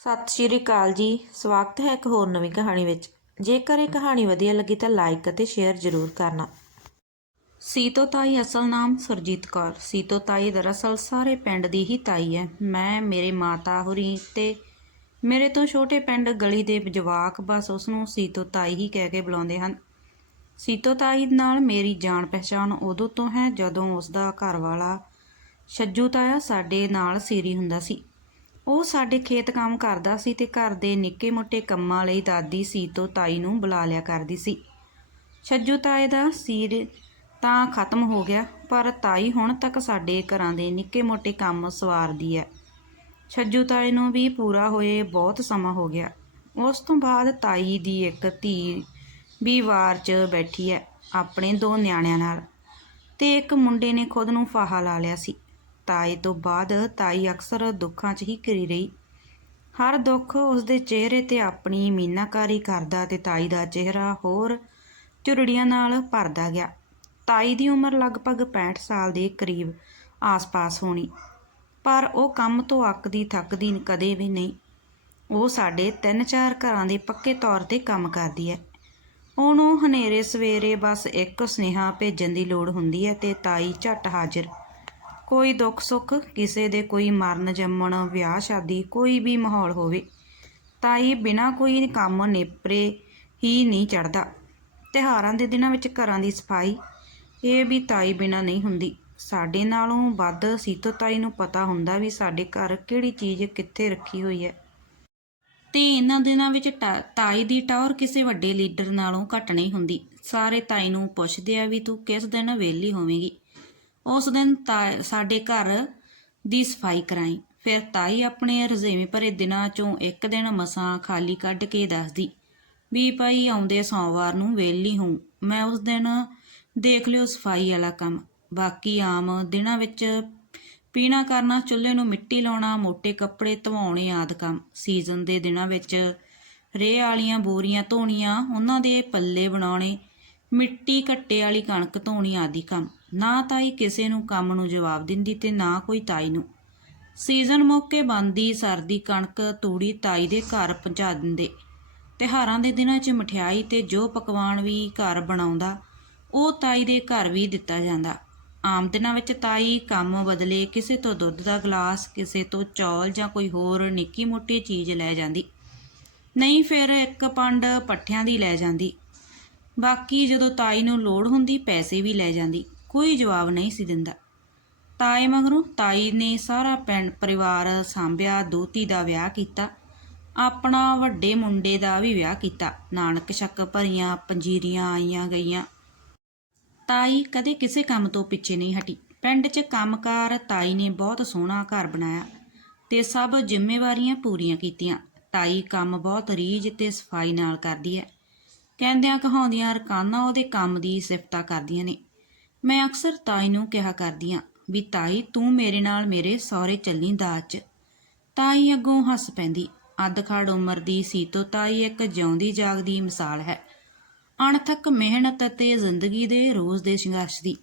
ਸਤਿ ਸ਼੍ਰੀ ਅਕਾਲ ਜੀ। ਸਵਾਗਤ ਹੈ ਇੱਕ ਹੋਰ ਨਵੀਂ ਕਹਾਣੀ ਵਿੱਚ। ਜੇਕਰ ਇਹ ਕਹਾਣੀ ਵਧੀਆ ਲੱਗੀ ਤਾਂ ਲਾਈਕ ਅਤੇ ਸ਼ੇਅਰ ਜ਼ਰੂਰ ਕਰਨਾ। ਸੀਤੋ ਤਾਈ ਅਸਲ ਨਾਮ ਸਰਜੀਤ ਕੌਰ। ਸੀਤੋ ਤਾਈ ਦਰਅਸਲ ਸਾਰੇ ਪਿੰਡ ਦੀ ਹੀ ਤਾਈ ਹੈ। ਮੈਂ, ਮੇਰੇ ਮਾਤਾ ਹੁਰੀ ਤੇ ਮੇਰੇ ਤੋਂ ਛੋਟੇ ਪਿੰਡ ਗਲੀ ਦੇ ਜਵਾਕ ਬਸ ਉਸ ਨੂੰ ਸੀਤੋ ਤਾਈ ਹੀ ਕਹਿ ਕੇ ਬੁਲਾਉਂਦੇ ਹਨ। ਸੀਤੋ ਤਾਈ ਨਾਲ ਮੇਰੀ ਜਾਣ ਪਛਾਣ ਉਦੋਂ ਤੋਂ ਹੈ ਜਦੋਂ ਉਸ ਦਾ ਘਰ ਵਾਲਾ ਛੱਜੂ ਤਾਇਆ ਸਾਡੇ ਨਾਲ ਸੀਰੀ ਹੁੰਦਾ ਸੀ। ਉਹ ਸਾਡੇ ਖੇਤ ਕੰਮ ਕਰਦਾ ਸੀ ਤੇ ਘਰ ਦੇ ਨਿੱਕੇ-ਮੋਟੇ ਕੰਮਾਂ ਲਈ ਦਾਦੀ ਸੀਤੋ ਤਾਈ ਨੂੰ ਬੁਲਾ ਲਿਆ ਕਰਦੀ ਸੀ। ਛੱਜੂ ਤਾਏ ਦਾ ਸੀਰ ਤਾਂ ਖਤਮ ਹੋ ਗਿਆ, ਪਰ ਤਾਈ ਹੁਣ ਤੱਕ ਸਾਡੇ ਘਰਾਂ ਦੇ ਨਿੱਕੇ-ਮੋਟੇ ਕੰਮ ਸਵਾਰਦੀ ਹੈ। ਛੱਜੂ ਤਾਏ ਨੂੰ ਵੀ ਪੂਰਾ ਹੋਏ ਬਹੁਤ ਸਮਾਂ ਹੋ ਗਿਆ। ਉਸ ਤੋਂ ਬਾਅਦ ਤਾਈ ਦੀ ਇੱਕ ਧੀ ਵੀ ਵਾਰ 'ਚ ਬੈਠੀ ਹੈ, ਆਪਣੇ ਦੋ ਨਿਆਣਿਆਂ ਨਾਲ ਤੇ ਇੱਕ ਮੁੰਡੇ ਨੇ ਖੁਦ ਨੂੰ ਫਾਹਾ ਲਾ ਲਿਆ ਸੀ। ਤਾਏ ਤੋਂ ਬਾਅਦ ਤਾਈ ਅਕਸਰ ਦੁੱਖਾਂ 'ਚ ਹੀ ਘਿਰੀ ਰਹੀ। ਹਰ ਦੁੱਖ ਉਸਦੇ ਚਿਹਰੇ ਤੇ ਆਪਣੀ ਮੀਨਾਕਾਰੀ ਕਰਦਾ ਤੇ ਤਾਈ ਦਾ ਚਿਹਰਾ ਹੋਰ ਚੁਰੜੀਆਂ ਨਾਲ ਭਰਦਾ ਗਿਆ। ਤਾਈ ਦੀ ਉਮਰ ਲਗਭਗ 65 ਸਾਲ ਦੇ ਕਰੀਬ ਆਸ-ਪਾਸ ਹੋਣੀ, ਪਰ ਉਹ ਕੰਮ ਤੋਂ ਅੱਕਦੀ ਥੱਕਦੀ ਕਦੇ ਵੀ ਨਹੀਂ। ਉਹ ਸਾਡੇ ਤਿੰਨ ਚਾਰ ਘਰਾਂ ਦੇ ਪੱਕੇ ਤੌਰ ਤੇ ਕੰਮ ਕਰਦੀ ਹੈ। ਉਹਨੂੰ ਹਨੇਰੇ ਸਵੇਰੇ ਬਸ ਇੱਕ ਸੁਨੇਹਾ ਭੇਜਣ ਦੀ ਲੋੜ ਹੁੰਦੀ ਹੈ ਤੇ ਤਾਈ ਝੱਟ ਹਾਜ਼ਰ। ਕੋਈ ਦੁੱਖ ਸੁੱਖ, ਕਿਸੇ ਦੇ ਕੋਈ ਮਰਨ ਜੰਮਣ, ਵਿਆਹ ਸ਼ਾਦੀ, ਕੋਈ ਵੀ ਮਾਹੌਲ ਹੋਵੇ, ਤਾਈ ਬਿਨਾਂ ਕੋਈ ਕੰਮ ਨੇਪਰੇ ਹੀ ਨਹੀਂ ਚੜਦਾ ਤਿਉਹਾਰਾਂ ਦੇ ਦਿਨਾਂ ਵਿੱਚ ਘਰਾਂ ਦੀ ਸਫ਼ਾਈ, ਇਹ ਵੀ ਤਾਈ ਬਿਨਾਂ ਨਹੀਂ ਹੁੰਦੀ। ਸਾਡੇ ਨਾਲੋਂ ਵੱਧ ਸੀਤੋ ਤਾਈ ਨੂੰ ਪਤਾ ਹੁੰਦਾ ਵੀ ਸਾਡੇ ਘਰ ਕਿਹੜੀ ਚੀਜ਼ ਕਿੱਥੇ ਰੱਖੀ ਹੋਈ ਹੈ। ਤੇ ਇਹਨਾਂ ਦਿਨਾਂ ਵਿੱਚ ਤਾ- ਤਾਈ ਦੀ ਟੌਰ ਕਿਸੇ ਵੱਡੇ ਲੀਡਰ ਨਾਲੋਂ ਘੱਟ ਨਹੀਂ ਹੁੰਦੀ। ਸਾਰੇ ਤਾਈ ਨੂੰ ਪੁੱਛਦੇ ਆ ਵੀ ਤੂੰ ਕਿਸ ਦਿਨ ਵਿਹਲੀ ਹੋਵੇਂਗੀ? ਉਸ ਦਿਨ ਤਾ- ਸਾਡੇ ਘਰ ਦੀ ਸਫ਼ਾਈ ਕਰਾਈ। ਫਿਰ ਤਾਈ ਆਪਣੇ ਰਜ਼ੇਵੇਂ ਭਰੇ ਦਿਨਾਂ ਚੋਂ ਇੱਕ ਦਿਨ ਮਸਾਂ ਖਾਲੀ ਕੱਢ ਕੇ ਦੱਸਦੀ ਵੀ ਭਾਈ ਆਉਂਦੇ ਸੋਮਵਾਰ ਨੂੰ ਵਿਹਲੀ ਹੂੰ ਮੈਂ ਉਸ ਦਿਨ ਦੇਖ ਲਿਓ ਸਫ਼ਾਈ ਵਾਲਾ ਕੰਮ। ਬਾਕੀ ਆਮ ਦਿਨਾਂ ਵਿੱਚ ਪੀਣਾ ਕਰਨਾ, ਚੁੱਲ੍ਹੇ ਨੂੰ ਮਿੱਟੀ ਲਾਉਣਾ ਮੋٹے ਕੱਪੜੇ ਧਵਾਉਣੇ ਆਦਿ ਕੰਮ। ਸੀਜ਼ਨ ਦੇ ਦਿਨਾਂ ਵਿੱਚ ਰੇਹ ਵਾਲੀਆਂ ਬੋਰੀਆਂ ਧੋਣੀਆਂ, ਉਹਨਾਂ ਦੇ ਪੱਲੇ ਬਣਾਉਣੇ ਮਿੱਟੀ ਘੱਟੇ ਵਾਲੀ ਕਣਕ ਧੋਣੀ ਆਦਿ ਕੰਮ। ਨਾ ਤਾਈ ਕਿਸੇ ਨੂੰ ਕੰਮ ਨੂੰ ਜਵਾਬ ਦਿੰਦੀ ਤੇ ਨਾ ਕੋਈ ਤਾਈ ਨੂੰ। ਸੀਜ਼ਨ ਮੌਕੇ ਬੰਦੀ ਸਰਦੀ ਕਣਕ ਤੂੜੀ ਤਾਈ ਦੇ ਘਰ ਪਹੁੰਚਾ ਦਿੰਦੇ। ਤਿਉਹਾਰਾਂ ਦੇ ਦਿਨਾਂ 'ਚ ਮਠਿਆਈ ਤੇ ਜੋ ਪਕਵਾਨ ਵੀ ਘਰ ਬਣਾਉਂਦਾ, ਉਹ ਤਾਈ ਦੇ ਘਰ ਵੀ ਦਿੱਤਾ ਜਾਂਦਾ। ਆਮ ਦਿਨਾਂ ਵਿੱਚ ਤਾਈ ਕੰਮ ਬਦਲੇ ਕਿਸੇ ਤੋਂ ਦੁੱਧ ਦਾ ਗਲਾਸ, ਕਿਸੇ ਤੋਂ ਚੌਲ ਜਾਂ ਕੋਈ ਹੋਰ ਨਿੱਕੀ ਮੋਟੀ ਚੀਜ਼ ਲੈ ਜਾਂਦੀ। ਨਹੀਂ ਫਿਰ ਇੱਕ ਪੰਡ ਪੱਠਿਆਂ ਦੀ ਲੈ ਜਾਂਦੀ। ਬਾਕੀ ਜਦੋਂ ਤਾਈ ਨੂੰ ਲੋੜ ਹੁੰਦੀ, ਪੈਸੇ ਵੀ ਲੈ ਜਾਂਦੀ। ਕੋਈ ਜਵਾਬ ਨਹੀਂ ਸੀ ਦਿੰਦਾ। ਤਾਏ ਮਗਰੋਂ ਤਾਈ ਨੇ ਸਾਰਾ ਪਿੰਡ ਪਰਿਵਾਰ ਸਾਂਭਿਆ, ਦੋਤੀ ਦਾ ਵਿਆਹ ਕੀਤਾ। ਆਪਣਾ ਵੱਡੇ ਮੁੰਡੇ ਦਾ ਵੀ ਵਿਆਹ ਕੀਤਾ। ਨਾਨਕ ਸ਼ੱਕ ਭਰੀਆਂ ਪੰਜੀਰੀਆਂ ਆਈਆਂ ਗਈਆਂ। ਤਾਈ ਕਦੇ ਕਿਸੇ ਕੰਮ ਤੋਂ ਪਿੱਛੇ ਨਹੀਂ ਹਟੀ। ਪਿੰਡ 'ਚ ਕੰਮਕਾਰ ਤਾਈ ਨੇ ਬਹੁਤ ਸੋਹਣਾ ਘਰ ਬਣਾਇਆ ਤੇ ਸਭ ਜ਼ਿੰਮੇਵਾਰੀਆਂ ਪੂਰੀਆਂ ਕੀਤੀਆਂ। ਤਾਈ ਕੰਮ ਬਹੁਤ ਰੀਝ ਤੇ ਸਫ਼ਾਈ ਨਾਲ ਕਰਦੀ ਹੈ। ਕਹਿੰਦਿਆਂ ਕਹਾਉਂਦੀਆਂ, ਰਕਾਨਾ ਉਹਦੇ ਕੰਮ ਦੀ ਸਿਫਤਾਂ ਕਰਦੀਆਂ ਨੇ। ਮੈਂ ਅਕਸਰ ਤਾਈ ਨੂੰ ਕਿਹਾ ਕਰਦੀ ਆਂ ਵੀ, ਤਾਈ, ਤੂੰ ਮੇਰੇ ਨਾਲ ਮੇਰੇ ਸਹੁਰੇ ਚੱਲੀ ਦਾਜ 'ਚ। ਤਾਈ ਅੱਗੋਂ ਹੱਸ ਪੈਂਦੀ ਅੱਧਖੜ ਉਮਰ ਦੀ ਸੀਤੋ ਤਾਈ ਇੱਕ ਜਿਉਂਦੀ ਜਾਗਦੀ ਮਿਸਾਲ ਹੈ। ਅਣਥੱਕ ਮਿਹਨਤ ਅਤੇ ਜ਼ਿੰਦਗੀ ਦੇ ਰੋਜ਼ ਦੇ ਸੰਘਰਸ਼ ਦੀ